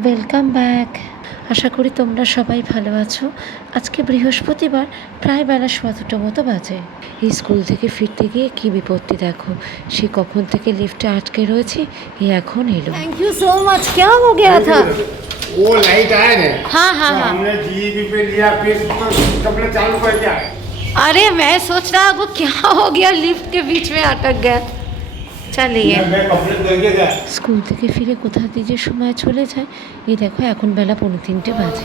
Welcome back. আশা করি তোমরা সবাই ভালো আছো। আজকে বৃহস্পতিবার, প্রায় বেলা 2:15 মতো বাজে। এই স্কুল থেকে ফিরতে গিয়ে কি বিপত্তি দেখো, সে কখন থেকে লিফটে আটকে রয়েছে, এ এখন এলো। Thank you so much. क्या हो गया था? वो लाइट आया ना। हाँ हाँ तो हाँ। हमने जीईबी पे लिया, फिर तो कपड़े चालू कर दिया। अरे मैं सोच रहा वो क्या हो गया, लिफ्ट के बीच में अटक गया। चलिए। मैं कपड़े धो के गया। স্কুল থেকে ফিরে কোথা দিয়ে যে সময় চলে যায়, এই দেখো এখন বেলা 2:45 বাজে।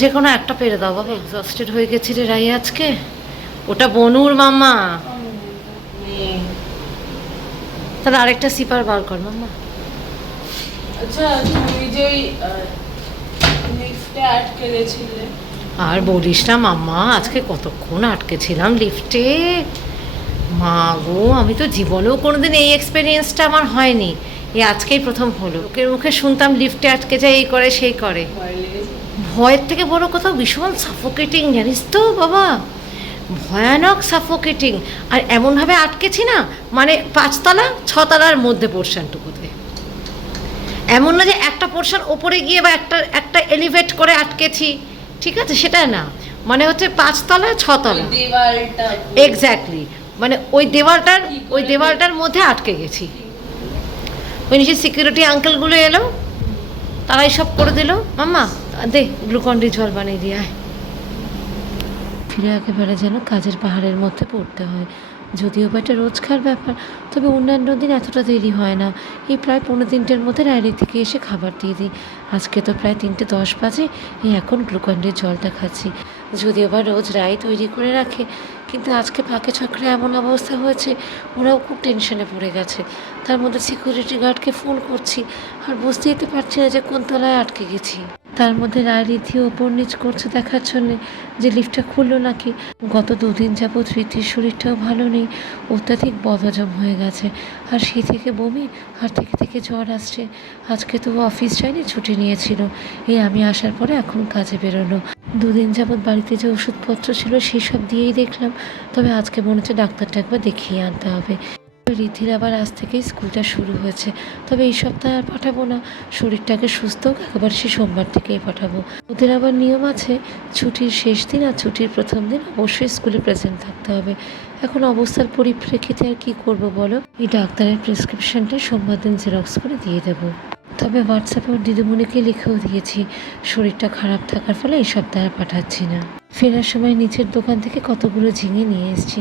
যে কোনো একটা পেরে দাও বাবা, এক্সস্টেড হয়ে গেছি রে রাই আজকে। ওটা বনুর মামা। তাহলে আরেকটা সিপার বার কর মামা। আচ্ছা, তুমি যে লিফটে আটকে গেছিলে, আর বলিস না মাম্মা, আজকে কতক্ষণ আটকে ছিলাম লিফটে। মা গো, আমি তো জীবনেও কোনোদিন এই এক্সপিরিয়েন্সটা আমার হয়নি, এই আজকেই প্রথম হলো। লোকের মুখে শুনতাম লিফটে আটকে যায়, এই করে সেই করে। ভয় লেগেছে? ভয়ের থেকে বড় কথা ভীষণ সাফোকেটিং, জানিস তো বাবা, ভয়ানক সাফোকেটিং। আর এমনভাবে আটকেছি না, মানে 5তলা 6তলার মধ্যে পোর্শনটুকুতে, এমন না যে একটা পোর্শন ওপরে গিয়ে বা একটা একটা এলিভেট করে আটকেছি, ঠিক আছে, সেটা না, মানে হচ্ছে 5তলা 6তলা দেওয়ালটা এক্স্যাক্টলি, মানে ওই দেওয়ালটার মধ্যে আটকে গেছি। ওই নিচে সিকিউরিটি আঙ্কেলগুলো এলো, তারাই সব করে দিল। মাম্মা দে গ্লুকন-ডি জল বানিয়ে দিয়ে আয়। ফিরে একেবারে যেন কাজের পাহাড়ের মধ্যে পড়তে হয়। যদিও বা এটা রোজকার ব্যাপার, তবে অন্যান্য দিন এতটা দেরি হয় না। এই প্রায় 2:45-র মধ্যে রায়রি থেকে এসে খাবার দিয়ে দিই। আজকে তো প্রায় 3:10 বাজে, এই এখন গ্লুকন-ডির জলটা খাচ্ছি। যদিও বা রোজ রায় তৈরি করে রাখে, কিন্তু আজকে ফাঁকে চক্রে এমন অবস্থা হয়েছে, ওরাও খুব টেনশনে পড়ে গেছে। তার মধ্যে সিকিউরিটি গার্ডকে ফোন করছি, আর বুঝতেই তো পারছি না যে কোন তলায় আটকে গেছি। তার মধ্যে রায় রীতি ওপর নিচ করছে দেখার জন্যে যে লিফটটা খুললো নাকি। গত 2 দিন যাবৎ রীতির শরীরটাও ভালো নেই, অত্যাধিক বদহজম হয়ে গেছে, আর সেই থেকে বমি, আর থেকে থেকে জ্বর আসছে। আজকে তো অফিস যায়নি, ছুটি নিয়েছিল। এই আমি আসার পরে এখন কাজে বেরোলো। 2 দিন যাবৎ বাড়িতে যে ওষুধপত্র ছিল সেই সব দিয়েই দেখলাম, তবে আজকে মনে হচ্ছে ডাক্তারটা একবার দেখিয়ে আনতে হবে। রিধির আবার আজ থেকেই স্কুলটা শুরু হয়েছে, তবে এই সপ্তাহে আর পাঠাবো না। শরীরটাকে সুস্থ হোক, একেবারে সে সোমবার থেকেই পাঠাবো। ওদের আবার নিয়ম আছে, ছুটির শেষ দিন আর ছুটির প্রথম দিন অবশ্যই স্কুলে প্রেজেন্ট থাকতে হবে। এখন অবস্থার পরিপ্রেক্ষিতে আর কি করব বলো, এই ডাক্তারের প্রেসক্রিপশনটা সোমবার দিন জেরক্স করে দিয়ে দেবো। তবে হোয়াটসঅ্যাপে ওর দিদিমণিকে লিখেও দিয়েছি, শরীরটা খারাপ থাকার ফলে এই সপ্তাহে পাঠাচ্ছি না। ফেরার সময় নিচের দোকান থেকে কতগুলো ঝিঙে নিয়ে এসেছি।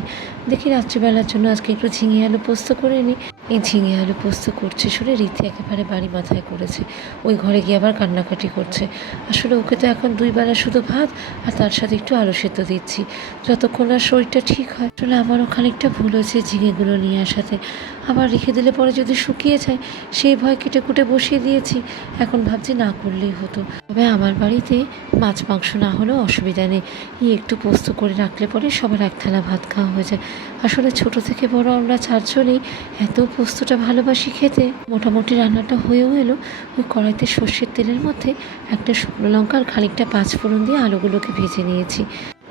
দেখি রাত্রিবেলার জন্য আজকে একটু ঝিঙে আলু পোস্ত করে নিই। এই ঝিঙে আলু পোস্ত করছে শুনে রীতি একেবারে বাড়ি মাথায় করেছে। ওই ঘরে গিয়ে আবার কান্নাকাটি করছে। আসলে ওকে তো এখন 2 বেলা শুধু ভাত আর তার সাথে একটু আলু সেদ্ধ দিচ্ছি, যতক্ষণ আর শরীরটা ঠিক হয়। আসলে আমারও খানিকটা ভুল হয়েছে ঝিঙেগুলো নিয়ে আসাতে। আবার রেখে দিলে পরে যদি শুকিয়ে যায়, সেই ভয় কেটে কুটে বসিয়ে দিয়েছি। এখন ভাবছি না করলেই হতো। তবে আমার বাড়িতে মাছ মাংস না হলেও অসুবিধা নেই, একটু পোস্ত করে রাখলে পরে সবার 1 থালা ভাত খাওয়া হয়ে যায়। আসলে ছোট থেকে বড় আমরা 4 জনেই এত পোস্তটা ভালোবাসি খেতে। মোটামুটি রান্নাটা হয়েও এলো। ওই কড়াইতে সর্ষের তেলের মধ্যে একটা শুকনো লঙ্কা আর খানিকটা 5 ফোড়ন দিয়ে আলুগুলোকে ভেজে নিয়েছি।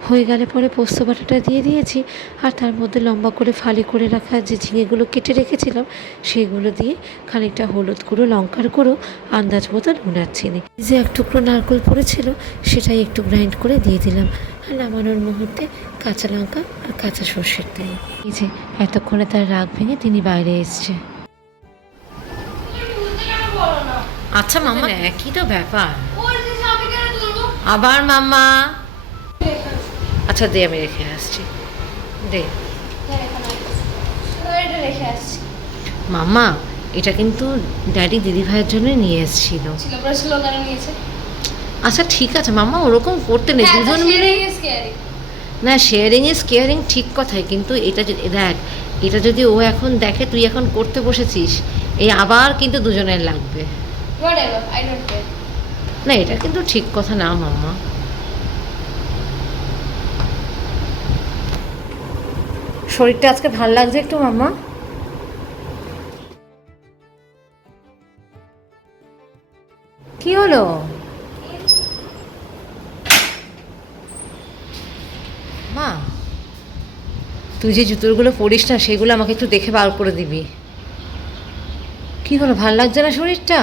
হয়ে গেলে পরে পোস্ত বাটাটা দিয়ে দিয়েছি, আর তার মধ্যে লম্বা করে ফালি করে রাখা যে ঝিঙেগুলো কেটে রেখেছিলাম সেগুলো দিয়ে খানিকটা হলুদ গুঁড়ো, লঙ্কার গুঁড়ো, আন্দাজ মতো নুন আর চিনি, যে 1 টুকরো নারকেল পড়েছিল সেটাই একটু গ্রাইন্ড করে দিয়ে দিলাম। আর নামানোর মুহূর্তে কাঁচা লঙ্কা আর কাঁচা সর্ষের তেল। এই যে এতক্ষণে তার রাগ ভেঙে তিনি বাইরে এসছে। আচ্ছা মাম্মা, একই তো ব্যাপার আবার মাম্মা। আচ্ছা দে, আমি রেখে আসছি, দে। মাম্মা, এটা কিন্তু ড্যাডি দিদি ভাইয়ের জন্য নিয়ে এসেছিল। আচ্ছা ঠিক আছে মাম্মা, ওরকম করতে নেই, দুজন মিলে। না, শেয়ারিং ইজ কেয়ারিং, ঠিক কথাই, কিন্তু এটা যদি দেখ, এটা যদি ও এখন দেখে তুই এখন করতে বসেছিস, এই আবার কিন্তু দুজনের লাগবে। না, এটা কিন্তু ঠিক কথা না মাম্মা। শরীরটা আজকে ভাল লাগছে একটু মাম্মা। কি হলো? মা, তুই যে জুতোগুলো পরিস না, সেগুলো আমাকে একটু দেখে বার করে দিবি। কি হলো, ভাল লাগছে না শরীরটা?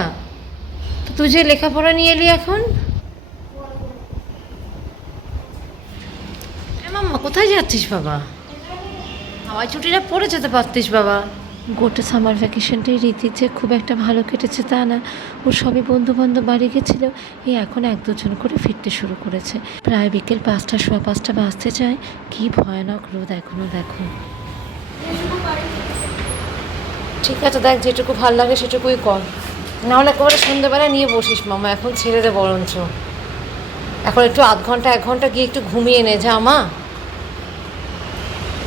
তো তুই যে লেখাপড়া নিয়ে এলি এখন? মাম্মা কোথায় যাচ্ছিস বাবা? হাওয়াই ছুটিটা পড়ে যেতে পারতিস বাবা। গোটা সামার ভ্যাকেশনটাই রীতির যে খুব একটা ভালো কেটেছে তা না। ওর সবই বন্ধুবান্ধব বাড়ি গেছিলো, এই এখন 1-2 জন করে ফিরতে শুরু করেছে। প্রায় বিকেল 5টা, সোয়া 5টা বাজতে যায়। কি ভয়ানক রোদ এখনও দেখো। ঠিক আছে, দেখ যেটুকু ভাল লাগে সেটুকুই কর, নাহলে একেবারে সন্ধ্যেবেলা নিয়ে বসিস মামা। এখন ছেড়ে দে বরঞ্চ, এখন একটু আধ ঘন্টা 1 ঘন্টা গিয়ে একটু ঘুমিয়ে নে। যা মা,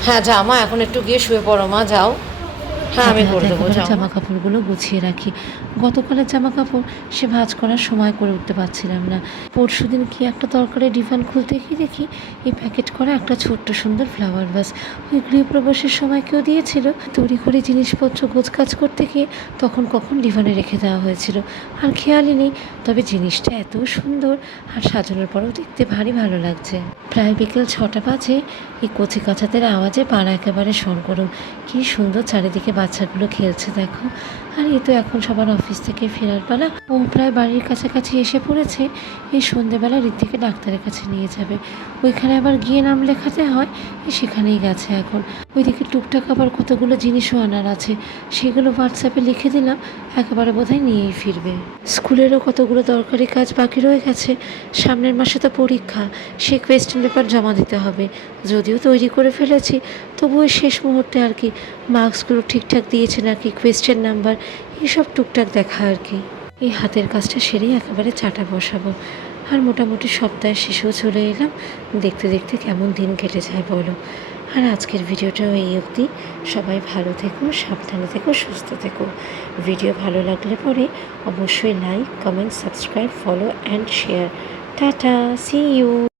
হ্যাঁ যা মা, এখন একটু গিয়ে শুয়ে পড়ো মা, যাও। হ্যাঁ আমি করে দেবো, যাও। জামা কাপড়গুলো গুছিয়ে রাখি। গতকালের জামা কাপড় সে ভাঁজ করার সময় করে উঠতে পারছিলাম না। পরশুদিন কি একটা তরকারি ডিফান খুলতে গিয়ে দেখি এই প্যাকেট করা একটা ছোট্ট সুন্দর ফ্লাওয়ার ভাস ওই গৃহপ্রবেশের সময় কেউ দিয়েছিল। তৈরি করে জিনিসপত্র গোছকাজ করতে গিয়ে তখন কখন ডিফানে রেখে দেওয়া হয়েছিল আর খেয়ালই নেই। তবে জিনিসটা এত সুন্দর আর সাজানোর পরেও দেখতে ভারী ভালো লাগছে। প্রায় বিকেল 6টা বাজে। এই কচি কাচাদের আওয়াজে পাড়া একেবারে সরগরম। কী সুন্দর চারিদিকে বাচ্চাগুলো খেলছে দেখো। আর এই তো এখন সবার অফিস থেকে ফেরার পালা। ও প্রায় বাড়ির কাছাকাছি এসে পড়েছে। এই সন্ধেবেলা ঋতিকে ডাক্তারের কাছে নিয়ে যাবে, ওইখানে আবার গিয়ে নাম লেখাতে হয়। সেখানেই গেছে এখন। ওইদিকে টুকটাক আবার কতগুলো জিনিসও আনার আছে, সেগুলো হোয়াটসঅ্যাপে লিখে দিলাম, একেবারে বোধহয় নিয়েই ফিরবে। স্কুলেরও কতগুলো দরকারি কাজ বাকি রয়ে গেছে। সামনের মাসে তো পরীক্ষা, সে কোয়েশ্চেন পেপার জমা দিতে হবে। যদিও তৈরি করে ফেলেছি, তবুও শেষ মুহূর্তে আর কি মার্কসগুলো ঠিকঠাক দিয়েছে নাকি, কোয়েশ্চেন নাম্বার, এইসব টুকটাক দেখা আর কি। এই হাতের কাজটা সেরেই একেবারে চাটা বসাবো। আর মোটামুটি সপ্তাহের শেষেও চলে এলাম। দেখতে দেখতে কেমন দিন কেটে যায় বলো। আর আজকের ভিডিওটাও এই অবধি। সবাই ভালো থেকো, সাবধানে থেকো, সুস্থ থেকো। ভিডিও ভালো লাগলে পরে অবশ্যই like, comment, subscribe, follow and share. টাটা, সি ইউ।